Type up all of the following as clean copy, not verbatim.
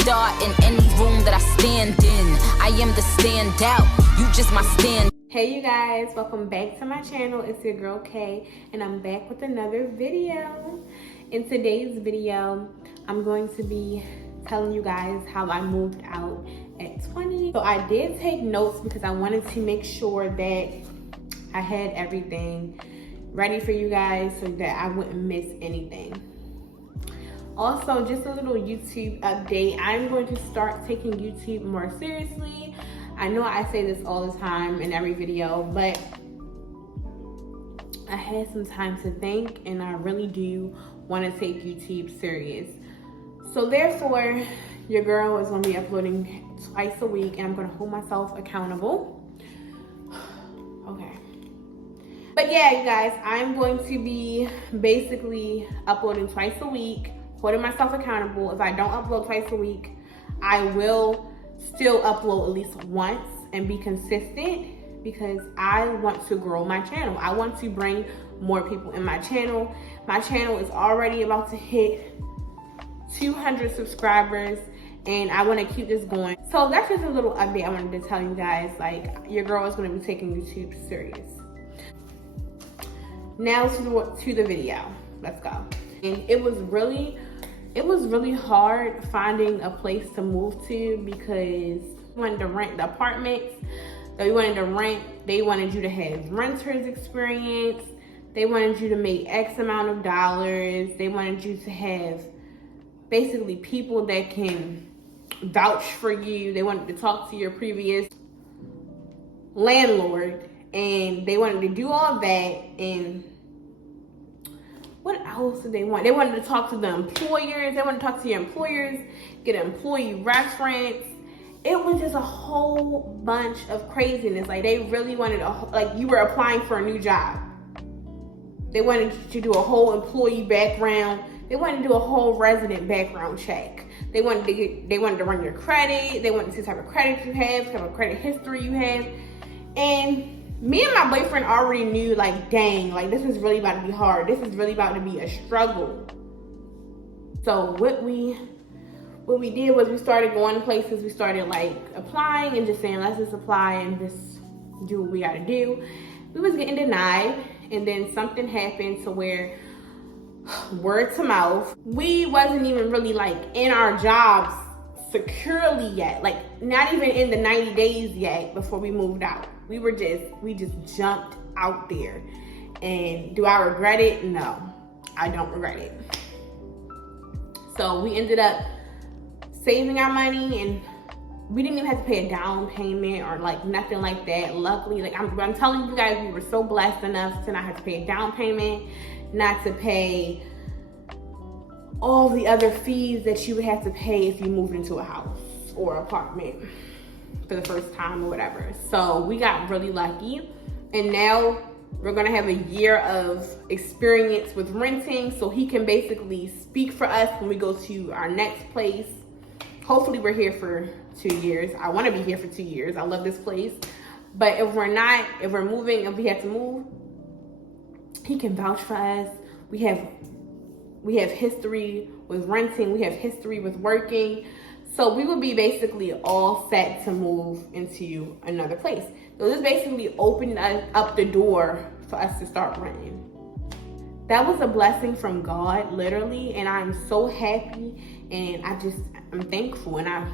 star in any room that I stand in. I am the standout, you just my stand. Hey you guys, welcome back to my channel. It's your girl Kay, and I'm back with another video. In today's video, I'm going to be telling you guys how I moved out at 20. So I did take notes because I wanted to make sure that I had everything ready for you guys so that I wouldn't miss anything. Also, just a little YouTube update. I'm going to start taking YouTube more seriously. I know I say this all the time in every video, but I had some time to think and I really do want to take YouTube serious. So therefore, your girl is going to be uploading twice a week and I'm going to hold myself accountable. Okay. But yeah, you guys, I'm going to be basically uploading twice a week, holding myself accountable. If I don't upload twice a week, I will still upload at least once and be consistent because I want to grow my channel. I want to bring more people in my channel. My channel is already about to hit 200 subscribers and I want to keep this going. So that's just a little update I wanted to tell you guys. Like, your girl is going to be taking YouTube serious. Now to the video. Let's go. And it was really hard finding a place to move to because we wanted to rent the apartments that we wanted to rent. They wanted you to have renter's experience. They wanted you to make X amount of dollars. They wanted you to have basically people that can vouch for you. They wanted to talk to your previous landlord and they wanted to do all that. And what else did they want? They wanted to talk to the employers. They wanted to talk to your employers, get an employee reference. It was just a whole bunch of craziness. Like, they really wanted like you were applying for a new job. They wanted you to do a whole employee background. They wanted to do a whole resident background check. They wanted to run your credit. They wanted to see the type of credit you have, the type of credit history you have. And me and my boyfriend already knew, like, dang, like, this is really about to be hard. This is really about to be a struggle. So what we did was we started going to places. We started, like, applying and just saying, let's just apply and just do what we got to do. We was getting denied, and then something happened to where, word to mouth, we wasn't even really, like, in our jobs securely yet. Like, not even in the 90 days yet before we moved out. We just jumped out there. And do I regret it? No, I don't regret it. So we ended up saving our money and we didn't even have to pay a down payment or like nothing like that. Luckily, like I'm telling you guys, we were so blessed enough to not have to pay a down payment, not to pay all the other fees that you would have to pay if you moved into a house or apartment for the first time or whatever. So we got really lucky, and now we're gonna have a year of experience with renting, so he can basically speak for us when we go to our next place. Hopefully we're here for 2 years. I want to be here for 2 years. I love this place. But if we're not, if we're moving, if we have to move, he can vouch for us. We have history with renting. We have history with working. So we will be basically all set to move into another place. So this basically opened up the door for us to start renting. That was a blessing from God, literally, and I'm so happy, and I'm thankful, and I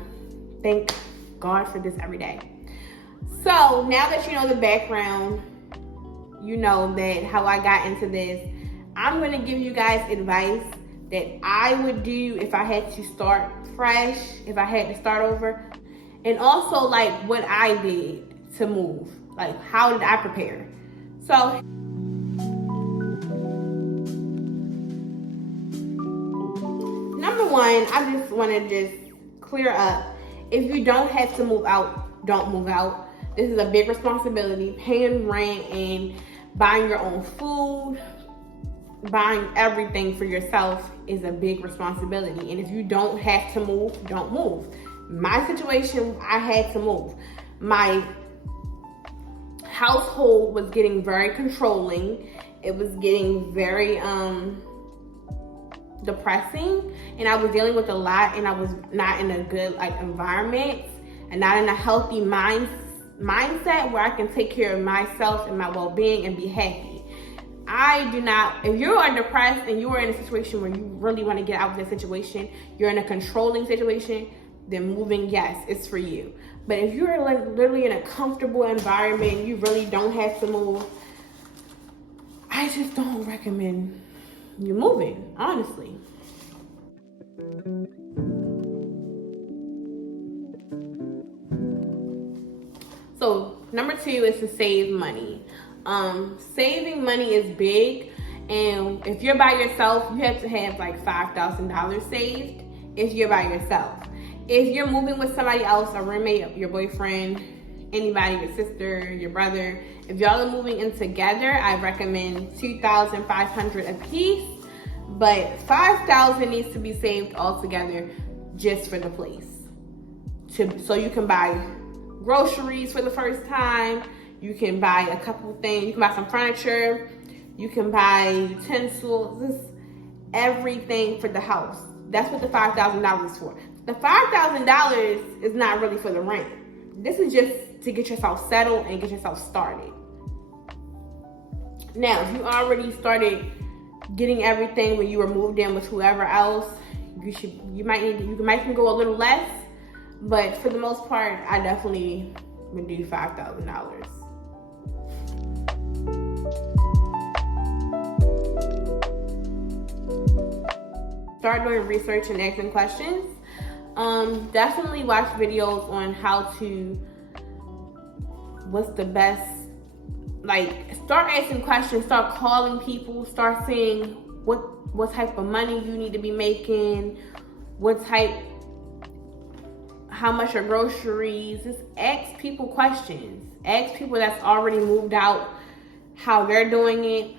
thank God for this every day. So now that you know the background, you know that how I got into this, I'm gonna give you guys advice that I would do if I had to start fresh, if I had to start over, and also like what I did to move. Like, how did I prepare? So number one, I just want to just clear up. If you don't have to move out, don't move out. This is a big responsibility. Paying rent and buying your own food, buying everything for yourself is a big responsibility. And if you don't have to move, don't move. My situation, I had to move. My household was getting very controlling. It was getting very depressing, and I was dealing with a lot, and I was not in a good environment and not in a healthy mindset where I can take care of myself and my well-being and be happy. I do not, if you are depressed and you are in a situation where you really want to get out of that situation, you're in a controlling situation, then moving, yes, it's for you. But if you're literally in a comfortable environment, you really don't have to move, I just don't recommend you moving, honestly. So number 2 is to save money. Saving money is big, and if you're by yourself, you have to have like $5,000 saved if you're by yourself. If you're moving with somebody else, a roommate, your boyfriend, anybody, your sister, your brother, if y'all are moving in together, I recommend $2,500 a piece, but $5,000 needs to be saved altogether just for the place. So you can buy groceries for the first time, you can buy a couple things, you can buy some furniture, you can buy utensils, just everything for the house. That's what the $5,000 is for. The $5,000 is not really for the rent. This is just to get yourself settled and get yourself started. Now, if you already started getting everything when you were moved in with whoever else, you might can go a little less, but for the most part, I definitely would do $5,000. Start doing research and asking questions. Definitely watch videos on what's the best, start asking questions, start calling people, start seeing what type of money you need to be making, how much are groceries. Just ask people questions. Ask people that's already moved out how they're doing it,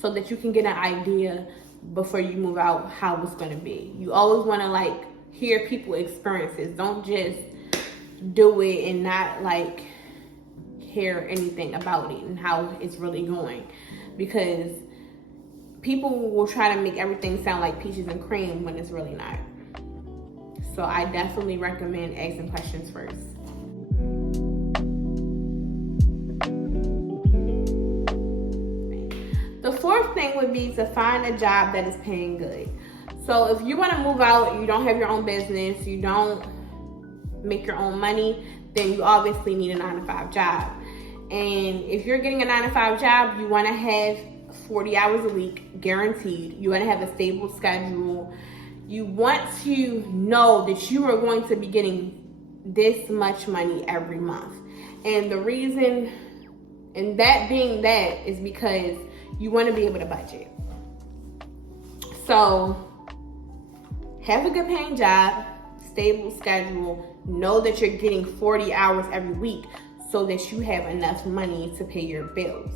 so that you can get an idea before you move out how it's going to be. You always want to hear people experiences. Don't just do it and not hear anything about it and how it's really going, because people will try to make everything sound like peaches and cream when it's really not. So I definitely recommend asking questions first. The 4th thing would be to find a job that is paying good. So if you want to move out, you don't have your own business, you don't make your own money, then you obviously need a 9-to-5 job. And if you're getting a 9-to-5 job, you want to have 40 hours a week guaranteed. You want to have a stable schedule. You want to know that you are going to be getting this much money every month. And the reason, and that being that, is because you want to be able to budget. So have a good paying job, stable schedule, know that you're getting 40 hours every week so that you have enough money to pay your bills.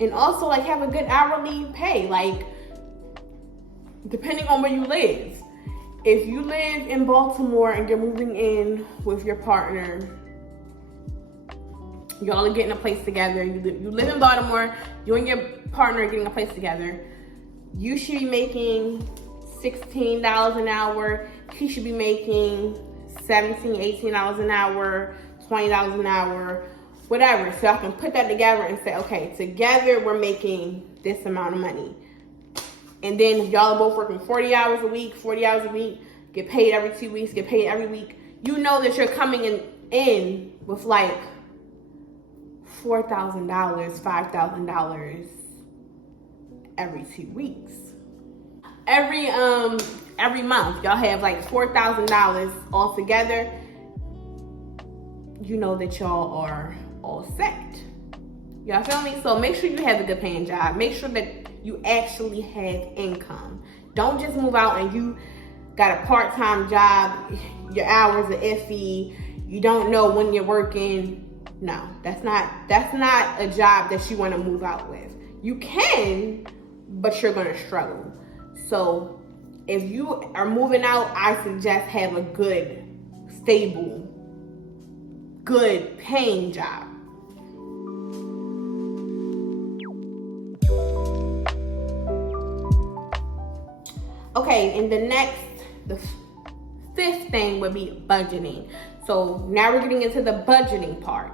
And also have a good hourly pay, depending on where you live. If you live in Baltimore and you're moving in with your partner, y'all are getting a place together. You live in Baltimore, you and your partner are getting a place together. You should be making $16 an hour. He should be making $17, $18 an hour, $20 an hour, whatever. So I can put that together and say, okay, together we're making this amount of money. And then if y'all are both working 40 hours a week, get paid every 2 weeks, get paid every week, you know that you're coming in with $4,000, $5,000 every 2 weeks. Every month, y'all have $4,000 all together. You know that y'all are all set. Y'all feel me? So make sure you have a good paying job. Make sure that you actually have income. Don't just move out and you got a part-time job, your hours are iffy, you don't know when you're working. No, that's not a job that you want to move out with. You can, but you're gonna struggle. So if you are moving out, I suggest have a good, stable, good paying job. Okay, and the fifth thing would be budgeting. So now we're getting into the budgeting part.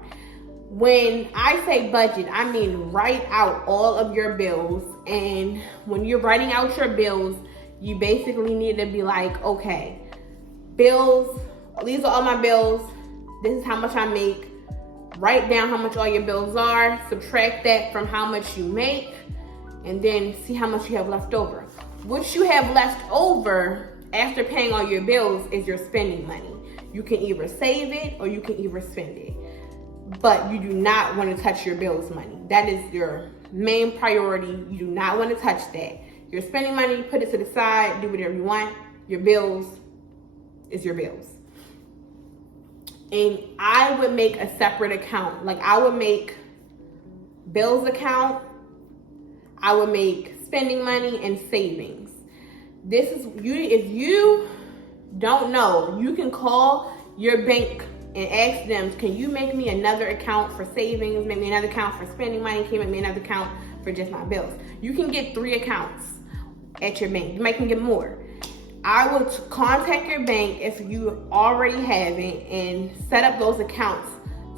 When I say budget, I mean write out all of your bills. And when you're writing out your bills, you basically need to be like, okay, bills, these are all my bills. This is how much I make. Write down how much all your bills are. Subtract that from how much you make. And then see how much you have left over. What you have left over after paying all your bills is your spending money. You can either save it or you can either spend it. But you do not want to touch your bills money. That is your main priority. You do not want to touch that. Your spending money, put it to the side, do whatever you want. Your bills is your bills. And I would make a separate account. Like I would make bills account, I would make spending money and savings. This is you. If you don't know, you can call your bank and ask them, can you make me another account for savings, make me another account for spending money, can you make me another account for just my bills? You can get 3 accounts at your bank. You might can get more. I would contact your bank if you already have it and set up those accounts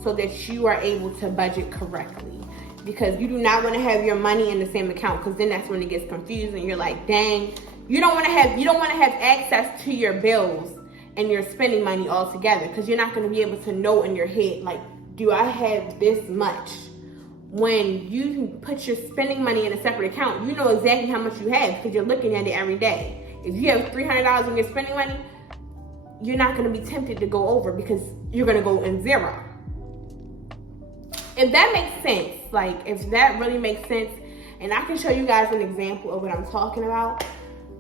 so that you are able to budget correctly. Because you do not want to have your money in the same account, because then that's when it gets confused and you're like, dang, you don't want to have access to your bills and your spending money all together, because you're not going to be able to know in your head, like, do I have this much? When you can put your spending money in a separate account, you know exactly how much you have because you're looking at it every day. If you have $300 in your spending money, you're not going to be tempted to go over because you're going to go in zero. If that makes sense, like if that really makes sense, and I can show you guys an example of what I'm talking about,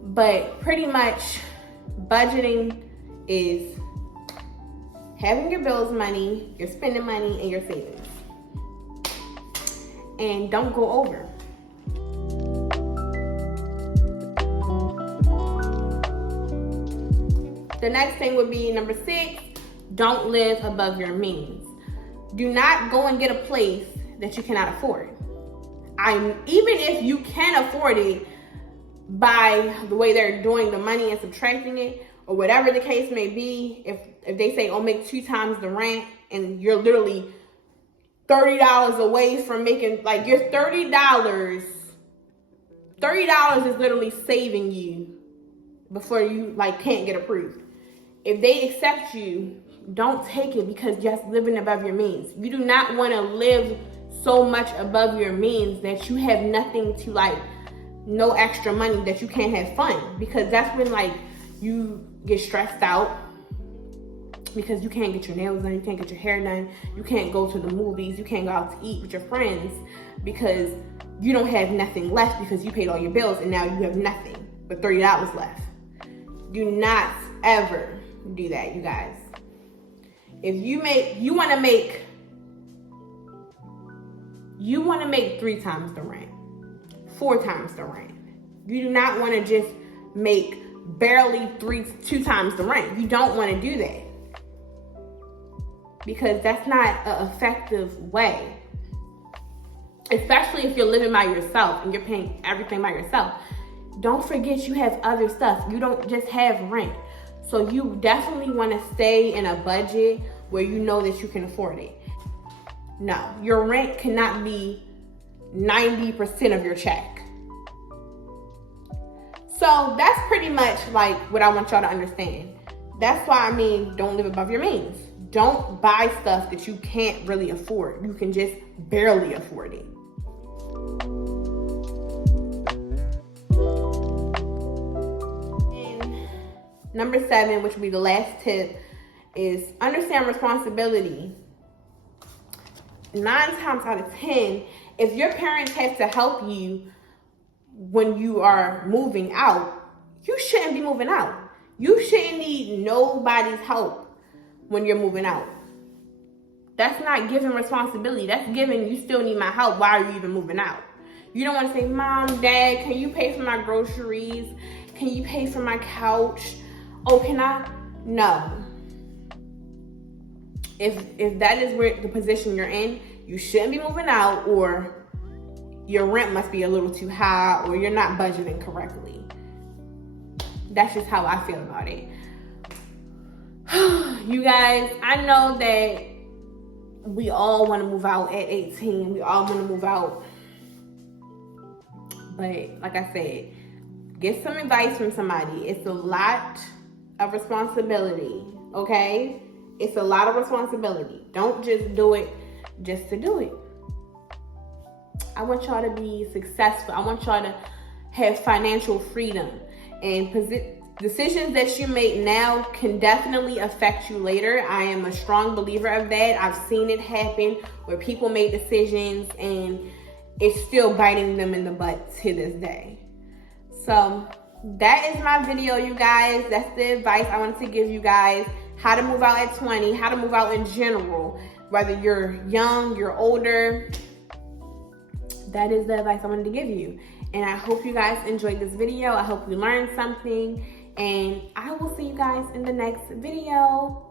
but pretty much budgeting is having your bills money, your spending money, and your savings. And don't go over. The next thing would be number 6, don't live above your means. Do not go and get a place that you cannot afford. Even if you can afford it by the way they're doing the money and subtracting it, or whatever the case may be, if they say, oh, make 2 times the rent, and you're literally $30 away from making, like, your $30 is literally saving you before you, like, can't get approved. If they accept you, don't take it because just living above your means. You do not want to live so much above your means that you have nothing to, like, no extra money, that you can't have fun, because that's when, like, you get stressed out because you can't get your nails done, you can't get your hair done, you can't go to the movies, you can't go out to eat with your friends because you don't have nothing left because you paid all your bills and now you have nothing but $30 left. Do not ever do that, you guys. If you want to make 3 times the rent, 4 times the rent. You do not want to just make barely 2 times the rent. You don't want to do that, because that's not an effective way. Especially if you're living by yourself and you're paying everything by yourself. Don't forget you have other stuff. You don't just have rent. So you definitely want to stay in a budget where you know that you can afford it. No, your rent cannot be 90% of your check. So that's pretty much like what I want y'all to understand. That's why I mean, don't live above your means. Don't buy stuff that you can't really afford. You can just barely afford it. And number 7, which will be the last tip, is understand responsibility. 9 times out of 10, if your parents have to help you when you are moving out, you shouldn't be moving out. You shouldn't need nobody's help when you're moving out. That's not giving responsibility. That's giving, you still need my help. Why are you even moving out? You don't want to say, Mom, Dad, can you pay for my groceries? Can you pay for my couch? Oh, can I? No. If that is where the position you're in, you shouldn't be moving out, or your rent must be a little too high, or you're not budgeting correctly. that's just how I feel about it. You guys, I know that we all want to move out at 18. We all want to move out. But like I said, get some advice from somebody. It's a lot of responsibility, okay? It's a lot of responsibility. Don't just do it just to do it. I want y'all to be successful. I want y'all to have financial freedom. And decisions that you make now can definitely affect you later. I am a strong believer of that. I've seen it happen where people make decisions and it's still biting them in the butt to this day. So that is my video, you guys. That's the advice I wanted to give you guys. How to move out at 20, how to move out in general, whether you're young, you're older. That is the advice I wanted to give you. And I hope you guys enjoyed this video. I hope you learned something. And I will see you guys in the next video.